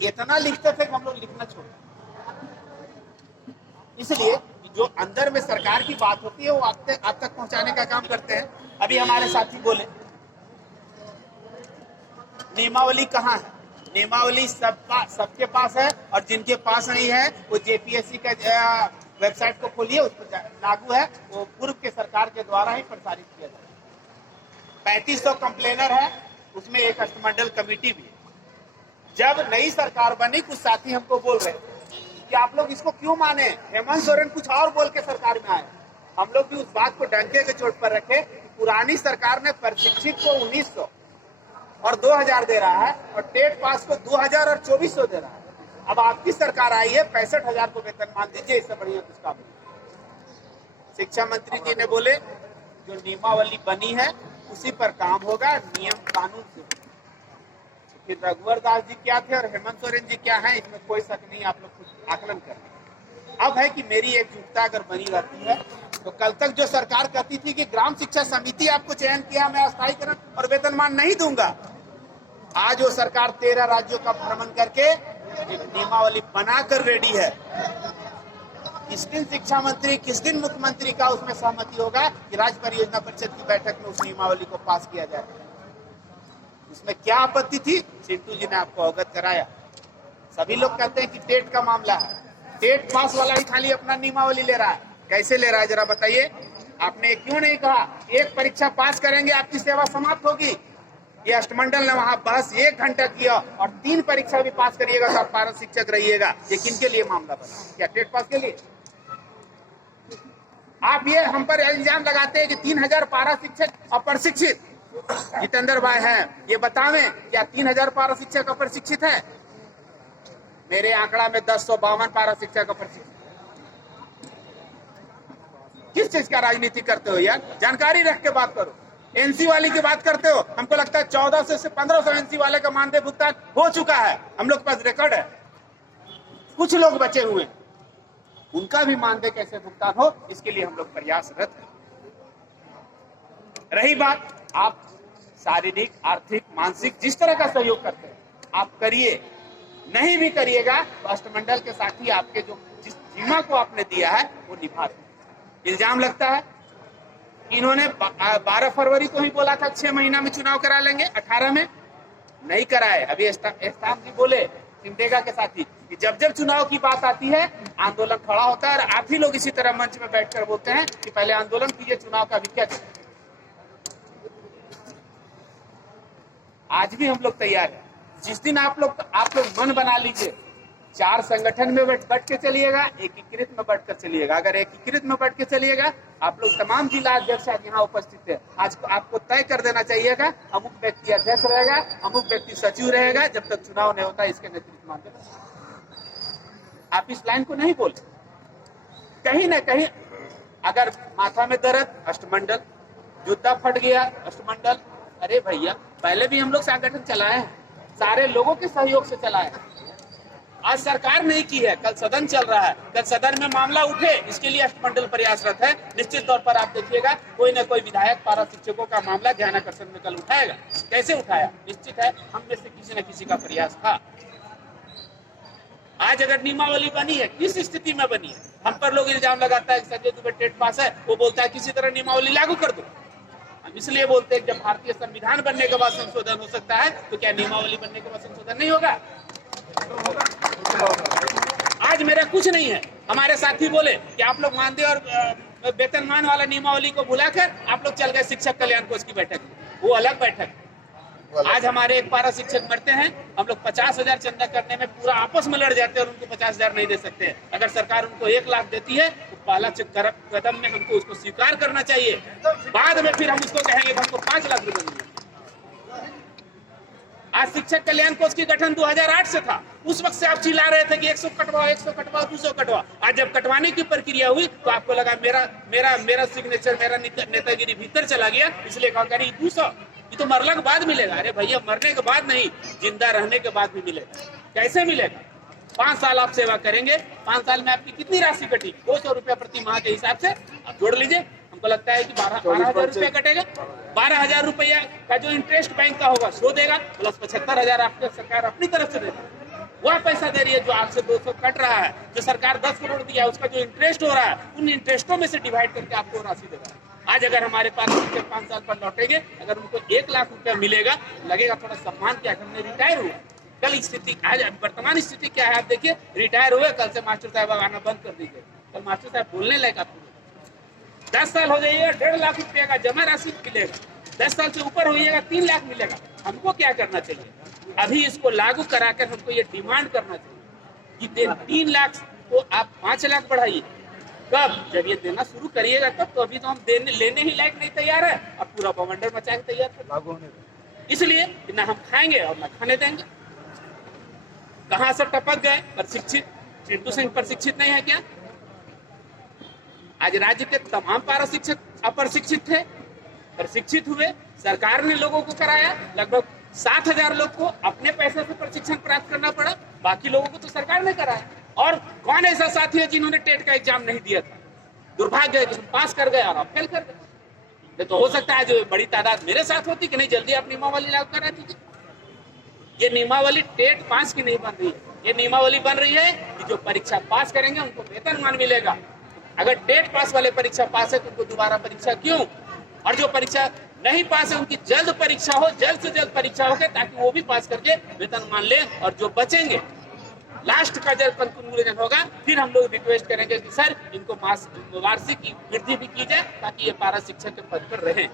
इतना लिखते थे कि हम लोग लिखना छोड़। इसलिए जो अंदर में सरकार की बात होती है वो आप तक पहुंचाने का काम करते हैं। अभी हमारे साथी बोले नियमावली कहाँ है? नियमावली सबके पास है, और जिनके पास नहीं है वो जेपीएससी का वेबसाइट को खोलिए, उस पर लागू है। वो पूर्व के सरकार के द्वारा ही प्रसारित किया जाता है। 3500 कंप्लेनर है, उसमें एक अष्टमंडल कमेटी भी है। जब नई सरकार बनी, कुछ साथी हमको बोल रहे कि आप लोग इसको क्यों माने, हेमंत सोरेन कुछ और बोल के सरकार में आए। हम लोग भी उस बात को डंके के चोट पर रखे। पुरानी सरकार ने प्रशिक्षित को 1900 और 2000 दे रहा है, और टेट पास को 2000 और 2400 दे रहा है। अब आपकी सरकार आई है, 65,000 को वेतनमान दीजिए, इससे बढ़िया कुछ काम नहीं। शिक्षा मंत्री जी ने बोले जो नियमावली बनी है उसी पर काम होगा, नियम कानून से। फिर रघुवर दास जी क्या थे और हेमंत सोरेन जी क्या है, इसमें कोई शक नहीं, आप लोग कुछ आकलन करें। अब है कि मेरी एकजुटता अगर बनी रहती है तो कल तक जो सरकार कहती थी कि ग्राम शिक्षा समिति आपको चयन किया, मैं अस्थायीकरण और वेतनमान नहीं दूंगा, आज वो सरकार 13 राज्यों का भ्रमण करके नियमावली बनाकर रेडी है। किस दिन शिक्षा मंत्री, किस दिन मुख्यमंत्री का उसमें सहमति होगा कि राज्य परियोजना परिषद की बैठक में उस नियमावली को पास किया जाए। उसमें क्या आपत्ति थी, चिंटू जी ने आपको अवगत कराया। सभी लोग कहते हैं कि टेट का मामला है, टेट पास वाला ही खाली अपना नियमावली ले रहा है। कैसे ले रहा है जरा बताइए? आपने क्यों नहीं कहा एक परीक्षा पास करेंगे आपकी सेवा समाप्त होगी? ये अष्टमंडल ने वहां बस 1 घंटा किया, और 3 परीक्षा भी पास करिएगा तो आप पारा शिक्षक रहिएगा। ये किनके लिए मामला बना? क्या टेट पास के लिए? आप ये हम पर इल्जाम लगाते हैं कि 3000 पारा शिक्षक अप्रशिक्षित। जितेंद्र भाई हैं, ये बतावें क्या 3000 पारा शिक्षक अप्रशिक्षित है? मेरे आंकड़ा में 1052 पारा शिक्षक अप्रशिक्षित। किस चीज का राजनीति करते हो यार? जानकारी रख के बात करो। एनसी वाली की बात करते हो, हमको लगता है 1400 से 1500 एनसी वाले का मानदेय भुगतान हो चुका है, हम लोग के पास रिकॉर्ड है। कुछ लोग बचे हुए, उनका भी मानदेय कैसे भुगतान हो, इसके लिए हम लोग प्रयासरत हैं। रही बात, आप शारीरिक, आर्थिक, मानसिक जिस तरह का सहयोग करते हैं आप करिए, नहीं भी करिएगा तो अष्टमंडल के साथी आपके जो जिस जिम्मा को आपने दिया है वो निभा दें। इल्जाम लगता है इन्होंने 12 फरवरी को ही बोला था 6 महीना में चुनाव करा लेंगे, 18 में नहीं कराए। अभी एहसान जी बोले सिमडेगा के साथी कि जब जब चुनाव की बात आती है आंदोलन खड़ा होता है, और आप ही लोग इसी तरह मंच में बैठकर बोलते हैं कि पहले आंदोलन कीजिए, चुनाव का भी क्या चले। आज भी हम लोग तैयार हैं। जिस दिन आप लोग मन बना लीजिए, 4 संगठन में बैठ के चलिएगा, एकीकृत में बैठकर चलिएगा। अगर एकीकृत में बैठ के चलिएगा, आप लोग तमाम जिला अध्यक्ष यहाँ उपस्थित है, आज आपको तय कर देना चाहिएगा अमुक व्यक्ति अध्यक्ष रहेगा, अमुक व्यक्ति सचिव रहेगा, जब तक चुनाव नहीं होता इसके नेतृत्व में। आप इस लाइन को नहीं बोले। कहीं ना कहीं अगर माथा में दर्द अष्टमंडल, जूता फट गया अष्टमंडल, अरे भैया पहले भी हम लोग संगठन चलाए हैं, सारे लोगों के सहयोग से चलाए हैं। आज सरकार नहीं की है, कल सदन चल रहा है, कल सदन में मामला उठे, इसके लिए अष्टमंडल प्रयासरत है। निश्चित तौर पर आप देखिएगा कोई न कोई विधायक पारा शिक्षकों का मामला ध्यानाकर्षण में कल उठाएगा। कैसे उठाया? निश्चित है हम में से किसी न किसी का प्रयास था। आज अगर नियमावली बनी है, किस स्थिति में बनी है? हम पर लोग इल्जाम लगाता है कि संजय दुबे टेट पास है, वो बोलता है किसी तरह नियमावली लागू कर दो। हम इसलिए बोलते हैं जब भारतीय संविधान बनने के बाद संशोधन हो सकता है, तो क्या नियमावली बनने के बाद संशोधन नहीं होगा? आज मेरा कुछ नहीं है। हमारे साथी बोले कि आप लोग मानदेय और वेतनमान वाला नियमावली को भुलाकर आप लोग चल गए शिक्षक कल्याण कोष की बैठक में, वो अलग बैठक। आज हमारे एक पारा शिक्षक मरते हैं, हम लोग 50,000 चंदा करने में पूरा आपस में लड़ जाते हैं और उनको 50,000 नहीं दे सकते। अगर सरकार उनको 1 लाख देती है तो पहला कदम में हमको उसको स्वीकार करना चाहिए, बाद में फिर हम उसको कहेंगे कि हमको 5 लाख रुपए मिले। आज शिक्षक कल्याण कोष की गठन 2008 से था, उस वक्त से आप चिल्ला रहे थे कि 100 कटवाओ, 100 कटवाओ, 200 कटवाओ। आज जब कटवाने की प्रक्रिया हुई तो आपको लगा मेरा सिग्नेचर, मेरा नेतागिरी भीतर चला गया, इसलिए कहा करी 200 ये तो मरने के बाद मिलेगा। अरे भैया मरने के बाद नहीं, जिंदा रहने के बाद भी मिलेगा। कैसे मिलेगा? 5 साल आप सेवा करेंगे, 5 साल में आपकी कितनी राशि कटेगी? 200 रुपया प्रति माह के हिसाब से आप जोड़ लीजिए। हमको लगता है कि 12,000 रुपया कटेगा। 12,000 रुपया का जो इंटरेस्ट बैंक का होगा सो देगा, प्लस 75,000 आपके सरकार अपनी तरफ से देगा। वह पैसा दे रही है जो आपसे 200 कट रहा है, जो सरकार 10 करोड़ दिया है उसका जो इंटरेस्ट हो रहा है, उन इंटरेस्टों में से डिवाइड करके आपको राशि दे रहा है। आज अगर हमारे पास 5 साल पर लौटेंगे, अगर उनको 1 लाख रुपया मिलेगा, लगेगा थोड़ा सम्मान क्या हमने रिटायर हुआ। कल स्थिति, आज वर्तमान स्थिति क्या है आप देखिए, रिटायर हुए, कल से मास्टर साहब आना बंद कर दीजिए, कल मास्टर साहब बोलने लायक आपको 10 साल हो जाइएगा 1.5 लाख रुपया का जमा राशि मिलेगा, 10 साल से ऊपर होइएगा 3 लाख मिलेगा। हमको क्या करना चाहिए, अभी इसको लागू कराकर हमको ये डिमांड करना चाहिए कि 3 लाख को आप 5 लाख बढ़ाइए। कब? जब ये देना शुरू करिएगा तब। तो अभी तो हम लेने ही लायक नहीं तैयार है, अब पूरा बवंडर मचा के तैयार कर, इसलिए ना हम खाएंगे और ना खाने देंगे। कहां से टपक गए प्रशिक्षित, चिंटू सिंह प्रशिक्षित नहीं है क्या? आज राज्य के तमाम पारा शिक्षक अप्रशिक्षित थे, प्रशिक्षित हुए, सरकार ने लोगों को कराया। लगभग 7,000 लोग को अपने पैसे से प्रशिक्षण प्राप्त करना पड़ा, बाकी लोगों को तो सरकार ने कराया। और कौन ऐसा साथी है जिन्होंने टेट का एग्जाम नहीं दिया था? दुर्भाग्य है कि हम पास कर गए और आप फेल कर गए। तो हो सकता है जो बड़ी तादाद मेरे साथ होती कि नहीं, जल्दी आप नियमावली लागू करा दीजिए। ये नियमावली टेट पास की नहीं बन रही है, ये नियमावली बन रही है कि जो परीक्षा पास करेंगे उनको वेतनमान मिलेगा। अगर टेट पास वाले परीक्षा पास है तो उनको दोबारा परीक्षा क्यों? और जो परीक्षा नहीं पास है उनकी जल्द परीक्षा हो, जल्द से जल्द परीक्षा हो, ताकि वो भी पास करके वेतनमान ले। और जो बचेंगे लास्ट का जब कंक्लूजन होगा, फिर हम लोग रिक्वेस्ट करेंगे कि सर इनको वार्षिक वृद्धि भी की जाए ताकि ये पारा शिक्षक के पद पर रहे।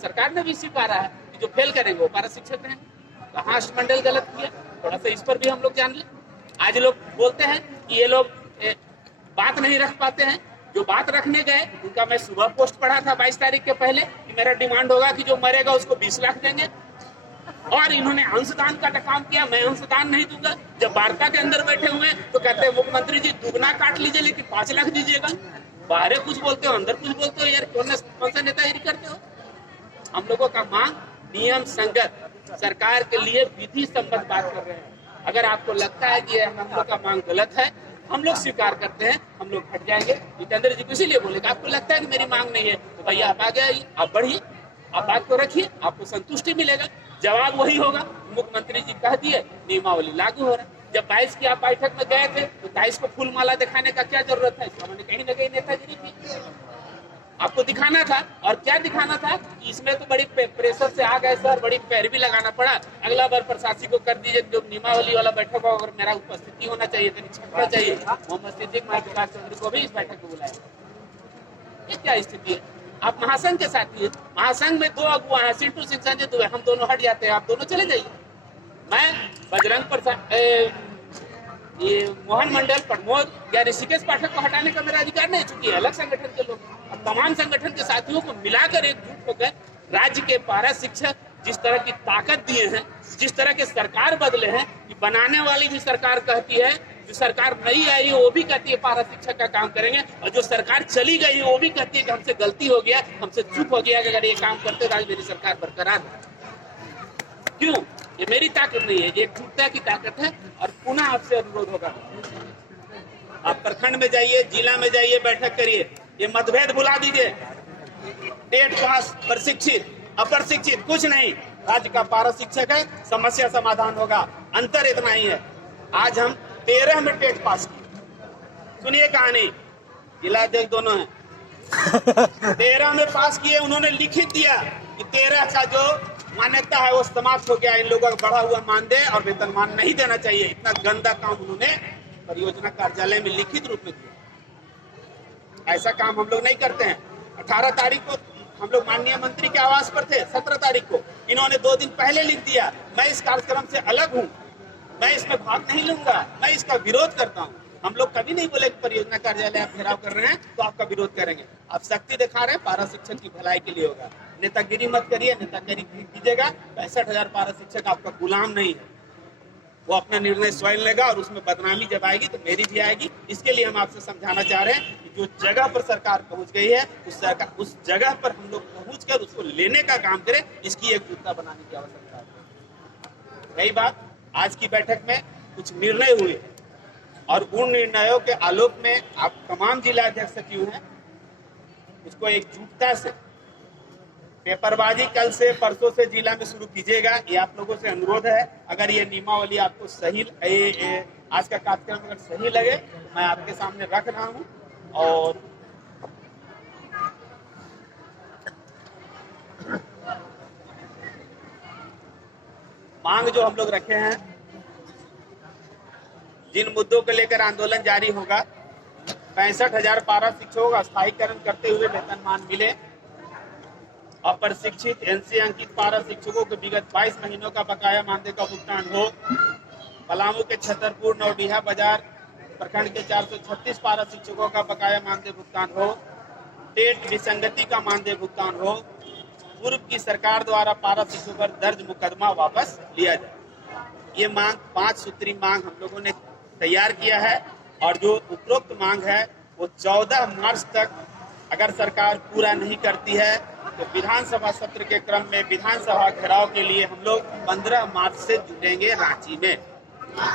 सरकार ने भी स्वीकारा है कि जो फेल करेंगे वो पारा शिक्षक रहेंगे। कहाँ अष्टमंडल गलत किया, थोड़ा सा इस पर भी हम लोग जान ले। आज लोग बोलते हैं कि ये लोग बात नहीं रख पाते हैं, जो बात रखने गए उनका मैं सुबह पोस्ट पढ़ा था 22 तारीख के पहले कि मेरा डिमांड होगा कि जो मरेगा उसको 20 लाख देंगे, और इन्होंने अंशदान का काम किया। मैं अंशदान नहीं दूंगा। जब वार्ता के अंदर बैठे हुए तो कहते हैं मुख्यमंत्री जी दुगना काट लीजिए लेकिन 5 लाख दीजिएगा। बाहर कुछ बोलते हो, अंदर कुछ बोलते हो, यार कौन सा नेतागिरी करते हो? हम लोगों का मांग नियम संगत, सरकार के लिए विधि सम्मत बात कर रहे हैं। अगर आपको लगता है कि हम लोग का मांग गलत है, हम लोग स्वीकार करते हैं, हम लोग हट जाएंगे। जितेंद्र जी को इसीलिए बोले आपको लगता है कि मेरी मांग नहीं है तो भैया आप आगे आइए, आप बढ़िए, आप बात को रखिए, आपको संतुष्टि मिलेगा। जवाब वही होगा, मुख्यमंत्री जी कह दिए नियमावली लागू हो रहा है। जब 22 की आप बैठक में गए थे तो 22 को फूल माला दिखाने का क्या जरूरत है? इसमें कहीं ना कहीं नेतागिरी थी, आपको दिखाना था। और क्या दिखाना था? इसमें तो बड़ी प्रेशर से आ गए सर, बड़ी पैरवी लगाना पड़ा। अगला बार प्रशासी को कर दीजिए, जो नियमावली वाला बैठक हो अगर मेरा उपस्थिति होना चाहिए तो छपना चाहिए, मोहम्मद सिद्दीक विकास चंद्र को भी इस बैठक में बुलाया। ये क्या स्थिति है? आप महासंघ के साथी हैं, महासंघ में 2 अगुआ हैं, चिंटू सिंह संजय दुबे, हम दोनों हट जाते हैं, आप दोनों चले जाइए। मैं बजरंग प्रसाद, ये मोहन मंडल, प्रमोद या ऋषिकेश पाठक को हटाने का मेरा अधिकार नहीं, चूंकि अलग संगठन के लोग। अब तमाम संगठन के साथियों को मिलाकर एकजुट होकर राज्य के पारा शिक्षक जिस तरह की ताकत दिए हैं, जिस तरह के सरकार बदले हैं, कि बनाने वाली भी सरकार कहती है, जो सरकार नई आई है वो भी कहती है पारा शिक्षक का काम करेंगे, और जो सरकार चली गई है वो भी कहती है कि हमसे गलती हो गया, हमसे चूक हो गया, अगर ये काम करते तो आज मेरी सरकार बरकरार है। क्यों? ये मेरी ताकत नहीं है, ये एकजुटता की ताकत है। और पुनः आपसे अनुरोध होगा, आप प्रखंड में जाइए, जिला में जाइए, बैठक करिए, ये मतभेद भुला दीजिए। टेट पास, प्रशिक्षित, अप्रशिक्षित कुछ नहीं, राज्य का पारा शिक्षक है, समस्या समाधान होगा। अंतर इतना ही है, आज हम 13 में टेट पास किए। सुनिए कहानी, जिला अध्यक्ष दोनों हैं 13 में पास किए, उन्होंने लिखित दिया कि 13 का जो मान्यता है वो समाप्त हो गया, इन लोगों का बढ़ा हुआ मानदेय और वेतनमान नहीं देना चाहिए। इतना गंदा काम उन्होंने परियोजना कार्यालय में लिखित रूप में किया। ऐसा काम हम लोग नहीं करते हैं। 18 तारीख को हम लोग माननीय मंत्री के आवास पर थे, 17 तारीख को इन्होंने 2 दिन पहले लिख दिया, मैं इस कार्यक्रम से अलग हूँ, मैं इसमें भाग नहीं लूंगा, मैं इसका विरोध करता हूँ। हम लोग कभी नहीं बोले कि परियोजना कार्यालय आप घेराव कर रहे हैं तो आपका विरोध करेंगे। आप शक्ति दिखा रहे हैं, पारा शिक्षक की भलाई के लिए होगा। नेतागिरी मत करिए, नेतागिरी कीजिएगा 65,000 पारा शिक्षक आपका गुलाम नहीं है, वो अपना निर्णय स्वयं लेगा और उसमें बदनामी जब आएगी तो मेरी भी आएगी। इसके लिए हम आपसे समझाना चाह रहे हैं कि जो जगह पर सरकार पहुंच गई है उस जगह पर हम लोग पहुंचकर उसको लेने का काम करें, इसकी एकजुटता बनाने की आवश्यकता है। रही बात आज की बैठक में कुछ निर्णय हुए और उन निर्णयों के आलोक में आप तमाम जिला अध्यक्ष सचिव हैं, उसको एकजुटता से पेपरबाजी कल से परसों से जिला में शुरू कीजिएगा, ये आप लोगों से अनुरोध है। अगर ये नियमावली आपको सही आज का कार्यक्रम अगर सही लगे, मैं आपके सामने रख रहा हूँ। और मांग जो हम लोग रखे हैं, जिन मुद्दों को लेकर आंदोलन जारी होगा, 65,000 पारा शिक्षकों का स्थायीकरण करते हुए वेतनमान मिले, अप्रशिक्षित एनसी अंकित पारा शिक्षकों को विगत 22 महीनों का बकाया मानदेय का भुगतान हो, पलामू के छतरपुर नवडीहा बाजार प्रखंड के 436 पारा शिक्षकों का बकाया मानदेय भुगतान हो, टेट विसंगति का मानदेय भुगतान हो, पूर्व की सरकार द्वारा पारा शिक्षकों पर दर्ज मुकदमा वापस लिया जाए। ये मांग 5 सूत्री मांग हम लोगों ने तैयार किया है, और जो उपरोक्त मांग है वो 14 मार्च तक अगर सरकार पूरा नहीं करती है तो विधानसभा सत्र के क्रम में विधानसभा घेराव के लिए हम लोग 15 मार्च से जुटेंगे रांची में।